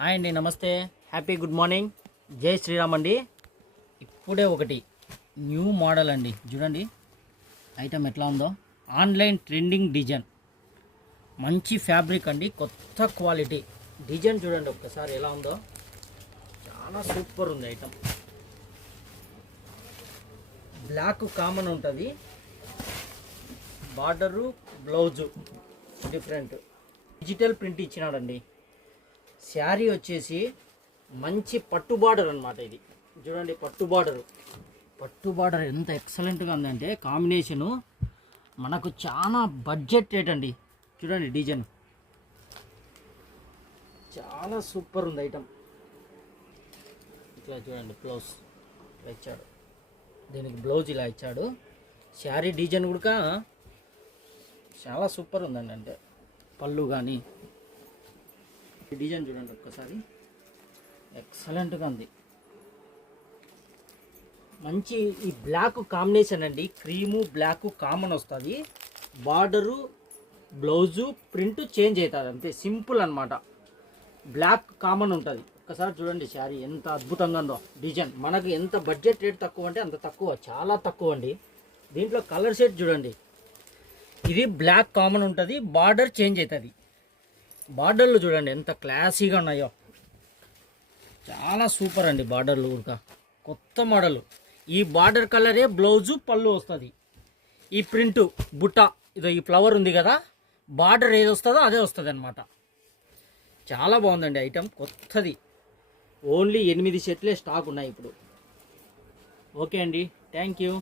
Hi అండి, నమస్తే, happy good morning, జై శ్రీరామ్ అండి. ఇప్పుడే ఒకటి న్యూ మోడల్ అండి, చూడండి ఐటమ్ ఎట్లా ఉందో. ఆన్లైన్ ట్రెండింగ్ డిజైన్, మంచి ఫ్యాబ్రిక్ అండి, కొత్త క్వాలిటీ డిజైన్. చూడండి ఒక్కసారి ఎలా ఉందో, చాలా సూపర్ ఉంది ఐటమ్. బ్లాక్ కామన్ ఉంటుంది, border blouse different, digital print ఇచ్చినాడండి. శారీ వచ్చేసి మంచి పట్టు బార్డర్ అనమాట. ఇది చూడండి, పట్టు బార్డర్ ఎంత ఎక్సలెంట్గా ఉందంటే కాంబినేషను మనకు చాలా బడ్జెట్ రేట్ అండి. చూడండి డిజైన్ చాలా సూపర్ ఉంది ఐటమ్. ఇట్లా చూడండి, బ్లౌజ్ ఇలా ఇచ్చాడు, దీనికి బ్లౌజ్ ఇలా ఇచ్చాడు. శారీ డిజైన్ కూడా చాలా సూపర్ ఉందండి. అంటే పళ్ళు కానీ డిజైన్ చూడండి ఒక్కసారి, ఎక్సలెంట్గా ఉంది. మంచి ఈ బ్లాక్ కాంబినేషన్ అండి, క్రీము బ్లాక్ కామన్ వస్తుంది. బార్డరు బ్లౌజు ప్రింట్ చేంజ్ అవుతుంది, అంతే సింపుల్ అనమాట. బ్లాక్ కామన్ ఉంటుంది. ఒక్కసారి చూడండి శారీ ఎంత అద్భుతంగా ఉందో. డిజైన్ మనకు ఎంత బడ్జెట్ రేట్ తక్కువ అంటే అంత తక్కువ, చాలా తక్కువ అండి. దీంట్లో కలర్ షేడ్ చూడండి, ఇది బ్లాక్ కామన్ ఉంటుంది, బార్డర్ చేంజ్ అవుతుంది. బార్డర్లు చూడండి ఎంత క్లాసీగా ఉన్నాయో, చాలా సూపర్ అండి. బార్డర్లు కూడా కొత్త మోడల్. ఈ బార్డర్ కలరే బ్లౌజు పళ్ళు వస్తుంది. ఈ ప్రింటు బుట్ట ఇదో ఈ ఫ్లవర్ ఉంది కదా, బార్డర్ ఏది వస్తుందో అదే వస్తుంది అనమాట. చాలా బాగుందండి ఐటమ్, కొత్తది. ఓన్లీ 8 సెట్లే స్టాక్ ఉన్నాయి ఇప్పుడు. ఓకే అండి, థ్యాంక్ యూ.